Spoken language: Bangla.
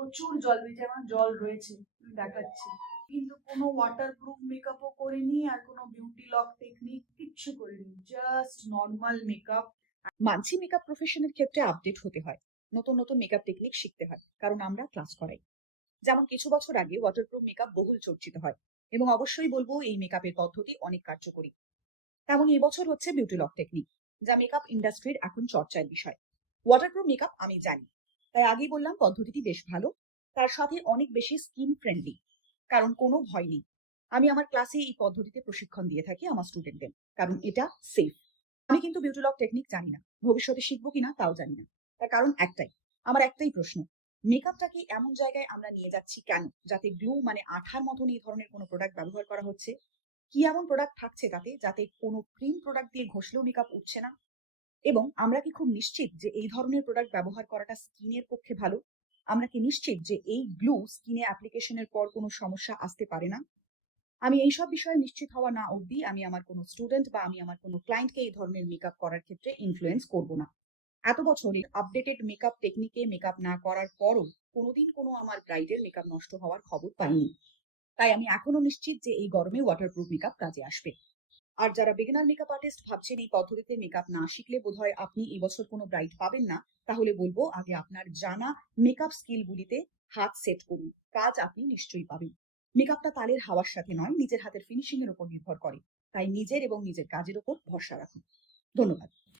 প্রচুর জল বেঁচে আমার জল রয়েছে, দেখাচ্ছি। কিন্তু কোনো ওয়াটারপ্রুফ মেকআপও করিনি আর কোনো বিউটি লক টেকনিক কিচ্ছু করিনি, জাস্ট নর্মাল মেকআপ। মানছি মেকআপ প্রফেশনের ক্ষেত্রে আপডেট হতে হয়, নতুন নতুন মেকআপ টেকনিক শিখতে হয়, কারণ আমরা ক্লাস করাই। যেমন কিছু বছর আগে ওয়াটারপ্রুফ মেকআপ বহুল চর্চিত হয়, এবং অবশ্যই বলবো এই মেকআপের পদ্ধতি অনেক কার্যকরী। তেমন এবছর হচ্ছে বিউটি লক টেকনিক, যা মেকআপ ইন্ডাস্ট্রির এখন চর্চার বিষয়। ওয়াটারপ্রুফ মেকআপ আমি জানি, তাই আগেই বললাম পদ্ধতিটি বেশ ভালো, তার সাথে অনেক বেশি স্কিন ফ্রেন্ডলি, কারণ কোনো ভয় নেই। আমি আমার ক্লাসে এই পদ্ধতিতে প্রশিক্ষণ দিয়ে থাকি আমার স্টুডেন্টদের, কারণ এটা সেফ। আমি কিন্তু বিউটি লক টেকনিক জানি না, ভবিষ্যতে শিখবো কিনা তাও জানি না। তার কারণ একটাই, আমার একটাই প্রশ্ন, মেকআপটাকে এমন জায়গায় আমরা নিয়ে যাচ্ছি কেন, যাতে গ্লু মানে আঠার মতন এই ধরনের কোনো প্রোডাক্ট ব্যবহার করা হচ্ছে? কি এমন প্রোডাক্ট থাকছে তাতে, যাতে কোনো ক্রিম প্রোডাক্ট দিয়ে ঘষলেও মেকআপ উঠছে না? এবং আমরা কি খুব নিশ্চিত যে এই ধরনের প্রোডাক্ট ব্যবহার করাটা স্কিনের পক্ষে ভালো? আমরা কি নিশ্চিত যে এই গ্লু স্কিনে অ্যাপ্লিকেশনের পর কোনো সমস্যা আসতে পারে না? আমি এইসব বিষয়ে নিশ্চিত হওয়া না অবধি আমি আমার কোনো স্টুডেন্ট বা আমি আমার কোনো ক্লায়েন্টকে এই ধরনের মেকআপ করার ক্ষেত্রে ইনফ্লুয়েন্স করব না। এত বছরের আপডেটেড মেকআপ টেকনিকে মেকআপ না করার পরও কোনোদিন কোনো আমার ব্রাইডের মেকআপ নষ্ট হওয়ার খবর পাইনি। তাই আমি এখনো নিশ্চিত যে এই গরমে ওয়াটারপ্রুফ মেকআপ কাজে আসবে। আর যারা বিগিনার মেকআপ আর্টিস্ট ভাবছেন এই পদ্ধতিতে মেকআপ না শিখলে বোধহয় আপনি এই বছর কোনো ব্রাইড পাবেন না, তাহলে বলবো আগে আপনার জানা মেকআপ স্কিলগুলিতে হাত সেট করুন, কাজ আপনি নিশ্চয়ই পাবেন। মেকআপটা তালের হাওয়ার সাথে নয়, নিজের হাতের ফিনিশিং এর উপর নির্ভর করে। তাই নিজের এবং নিজের কাজের উপর ভরসা রাখুন। ধন্যবাদ।